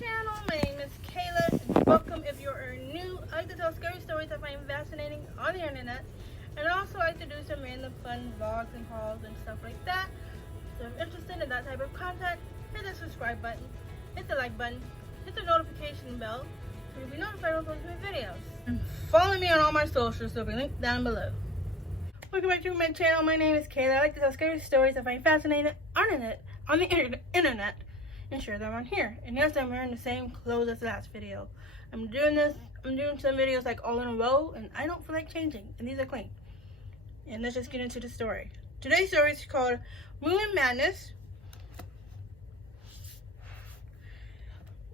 channel. My name is Kayla. Welcome if you're new. I like to tell scary stories I find fascinating on the internet. And I also like to do some random fun vlogs and hauls and stuff like that. So if you're interested in that type of content, hit the subscribe button, hit the like button, hit the notification bell so you'll be notified when I post new videos. And follow me on all my socials, so it'll be linked down below. Welcome back to my channel. My name is Kayla. I like to tell scary stories I find fascinating on the internet and share them on here. And yes, I'm wearing the same clothes as the last video. I'm doing some videos like all in a row, and I don't feel like changing, and these are clean. And let's just get into the story. Today's story is called Moonlight Madness.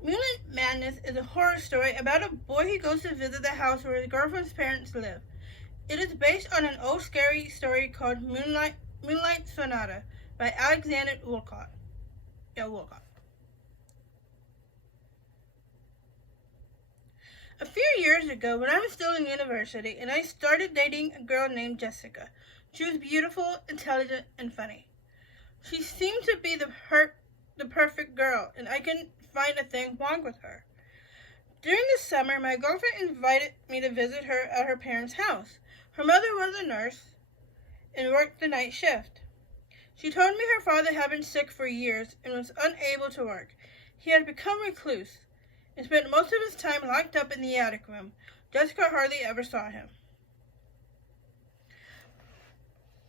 Moonlight Madness is a horror story about a boy who goes to visit the house where his girlfriend's parents live. It is based on an old scary story called Moonlight Sonata by Alexander Wolcott. A few years ago, when I was still in university, and I started dating a girl named Jessica. She was beautiful, intelligent, and funny. She seemed to be the perfect girl, and I couldn't find a thing wrong with her. During the summer, my girlfriend invited me to visit her at her parents' house. Her mother was a nurse and worked the night shift. She told me her father had been sick for years and was unable to work. He had become recluse and spent most of his time locked up in the attic room. Jessica hardly ever saw him.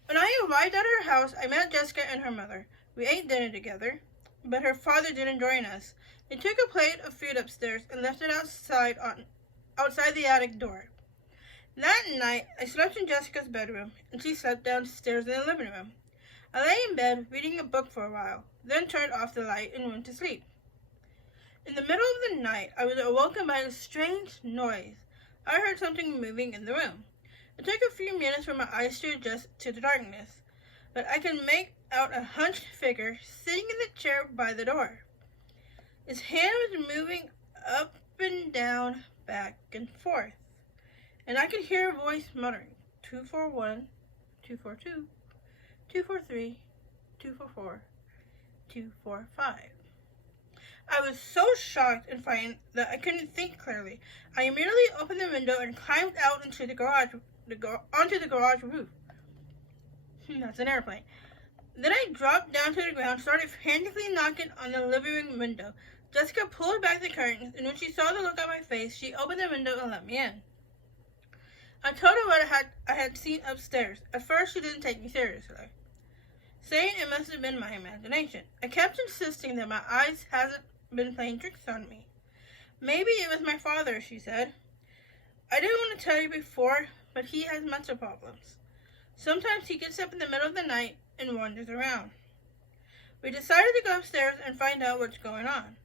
When I arrived at her house, I met Jessica and her mother. We ate dinner together, but her father didn't join us. They took a plate of food upstairs and left it outside the attic door. That night, I slept in Jessica's bedroom, and she slept downstairs in the living room. I lay in bed reading a book for a while, then turned off the light and went to sleep. In the middle of the night, I was awoken by a strange noise. I heard something moving in the room. It took a few minutes for my eyes to adjust to the darkness, but I could make out a hunched figure sitting in the chair by the door. His hand was moving up and down, back and forth, and I could hear a voice muttering, 241, 242, 243, 244, 245. I was so shocked and frightened that I couldn't think clearly. I immediately opened the window and climbed out onto the garage roof. That's an airplane. Then I dropped down to the ground, started frantically knocking on the living room window. Jessica pulled back the curtains, and when she saw the look on my face, she opened the window and let me in. I told her what I had seen upstairs. At first, she didn't take me seriously, saying it must have been my imagination. I kept insisting that my eyes hadn't been playing tricks on me. Maybe it was my father, she said. I didn't want to tell you before, but he has mental problems. Sometimes he gets up in the middle of the night and wanders around. We decided to go upstairs and find out what's going on.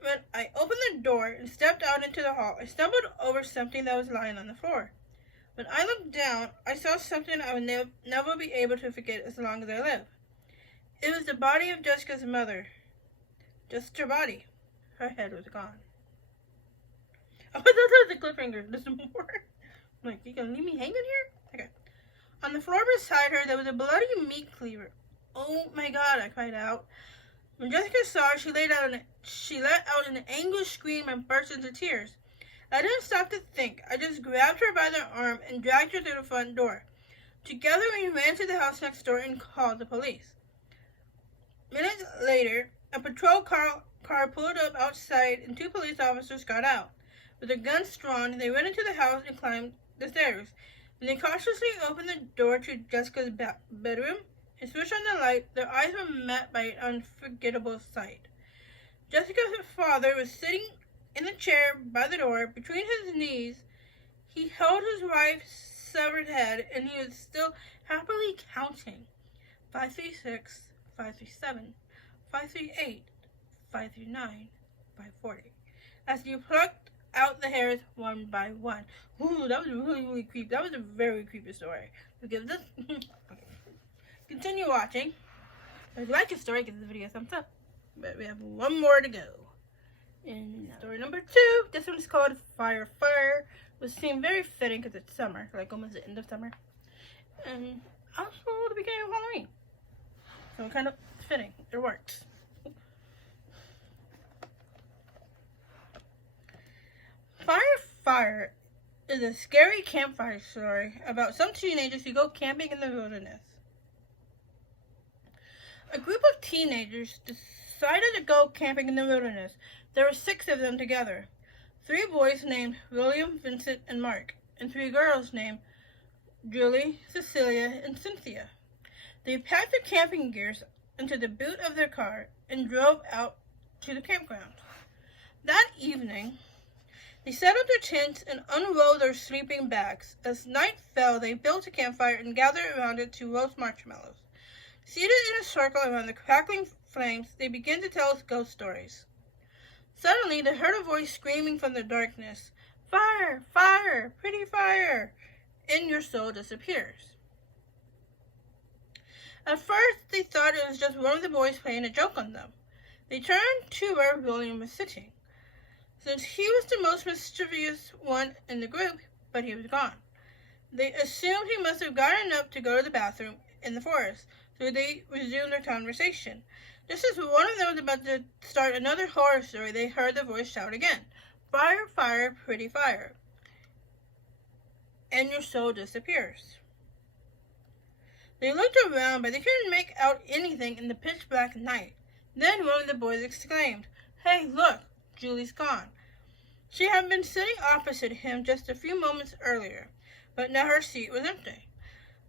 When I opened the door and stepped out into the hall, I stumbled over something that was lying on the floor. When I looked down, I saw something I would never be able to forget as long as I live. It was the body of Jessica's mother. Just her body. Her head was gone. Oh, that was the cliffhanger. There's more. I'm like, you gonna leave me hanging here? Okay. On the floor beside her, there was a bloody meat cleaver. Oh my God, I cried out. When Jessica saw her, she let out an anguished scream and burst into tears. I didn't stop to think. I just grabbed her by the arm and dragged her to the front door. Together, we ran to the house next door and called the police. Minutes later, a patrol car pulled up outside and 2 police officers got out. With their guns drawn, they went into the house and climbed the stairs. When they cautiously opened the door to Jessica's bedroom and switched on the light, their eyes were met by an unforgettable sight. Jessica's father was sitting in the chair by the door. Between his knees, he held his wife's severed head, and he was still happily counting. 536, 537, 538, 539, 540. As he plucked out the hairs one by one. Ooh, that was really creepy. That was a very creepy story. Give this. Okay. Continue watching. If you like the story, give the video a thumbs up. But we have one more to go. And story number 2. This one is called Fire. Which seemed very fitting because it's summer, like almost the end of summer. And also the beginning of Halloween. So kind of fitting. It works. Fire is a scary campfire story about some teenagers who go camping in the wilderness. A group of teenagers decided to go camping in the wilderness. There were 6 of them together. 3 boys named William, Vincent, and Mark, and 3 girls named Julie, Cecilia, and Cynthia. They packed their camping gears into the boot of their car and drove out to the campground. That evening, they set up their tents and unrolled their sleeping bags. As night fell, they built a campfire and gathered around it to roast marshmallows. Seated in a circle around the crackling flames, they began to tell us ghost stories. Suddenly, they heard a voice screaming from the darkness, "Fire! Fire! Pretty fire!" And your soul disappears. At first, they thought it was just one of the boys playing a joke on them. They turned to where William was sitting, since he was the most mischievous one in the group, but he was gone. They assumed he must have gotten up to go to the bathroom in the forest, so they resumed their conversation. Just as one of them was about to start another horror story, they heard the voice shout again, "Fire, fire, pretty fire," and your soul disappears. They looked around, but they couldn't make out anything in the pitch-black night. Then one of the boys exclaimed, "Hey, look, Julie's gone." She had been sitting opposite him just a few moments earlier, but now her seat was empty.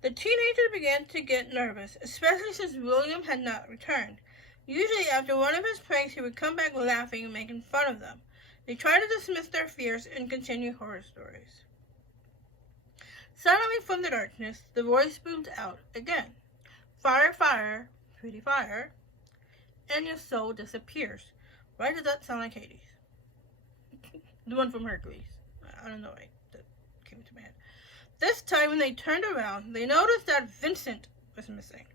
The teenager began to get nervous, especially since William had not returned. Usually after one of his pranks, he would come back laughing and making fun of them. They tried to dismiss their fears and continue horror stories. Suddenly from the darkness, the voice boomed out again, "Fire, fire, pretty fire," and your soul disappears. Why does that sound like Hades? The one from Hercules. I don't know why that came to my head. This time when they turned around, they noticed that Vincent was missing.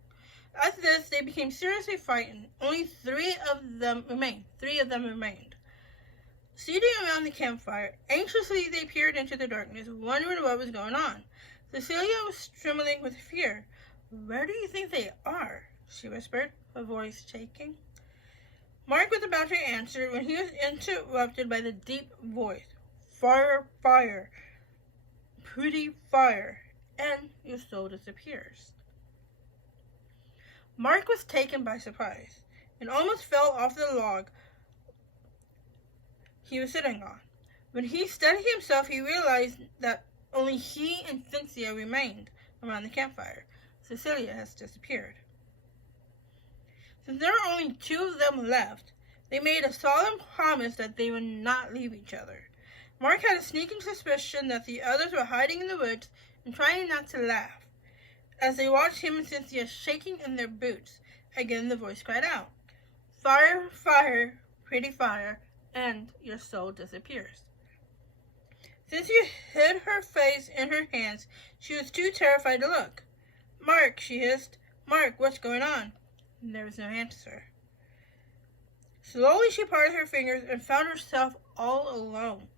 At this, they became seriously frightened. Only 3 of them remained. Seating around the campfire, anxiously they peered into the darkness, wondering what was going on. Cecilia was trembling with fear. "Where do you think they are?" she whispered, her voice shaking. Mark was about to answer when he was interrupted by the deep voice, "Fire, fire, pretty fire," and your soul disappears. Mark was taken by surprise and almost fell off the log he was sitting on. When he steadied himself, he realized that only he and Cynthia remained around the campfire. Cecilia has disappeared. Since there were only 2 of them left, they made a solemn promise that they would not leave each other. Mark had a sneaking suspicion that the others were hiding in the woods and trying not to laugh. As they watched him and Cynthia shaking in their boots, again the voice cried out, "Fire, fire, pretty fire," and your soul disappears. Cynthia hid her face in her hands. She was too terrified to look. "Mark," she hissed. "Mark, what's going on?" And there was no answer. Slowly she parted her fingers and found herself all alone.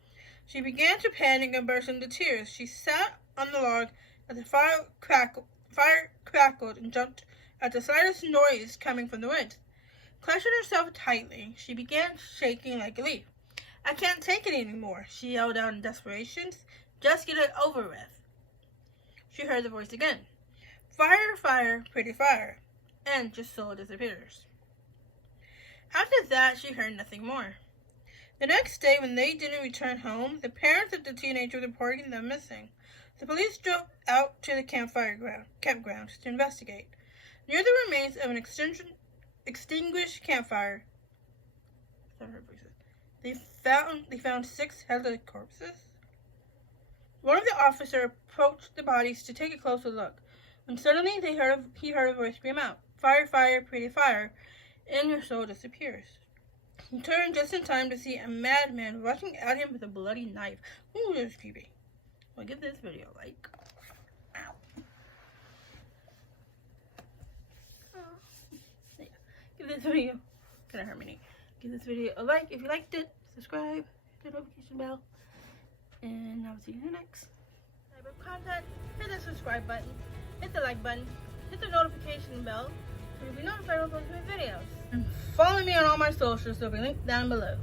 She began to panic and burst into tears. She sat on the log as the fire crackled and jumped at the slightest noise coming from the woods. Clutching herself tightly, she began shaking like a leaf. "I can't take it anymore," she yelled out in desperation. "Just get it over with." She heard the voice again. "Fire, fire, pretty fire," and your soul disappears. After that, she heard nothing more. The next day, when they didn't return home, the parents of the teenager reported them missing. The police drove out to the campground to investigate. Near the remains of an extinguished campfire, they found 6 headless corpses. One of the officers approached the bodies to take a closer look, when suddenly he heard a voice scream out, "Fire, fire, pretty fire," and your soul disappears. He turned just in time to see a madman rushing at him with a bloody knife. Ooh, that's creepy. Well, give this video a like. Ow. Oh. Yeah. Give this video, gonna hurt my knee. Give this video a like if you liked it. Subscribe, hit the notification bell, and I'll see you in the next type of content. Hit the subscribe button, hit the like button, hit the notification bell, so you'll be notified when I post my videos. And follow me on all my socials, so they'll be linked down below.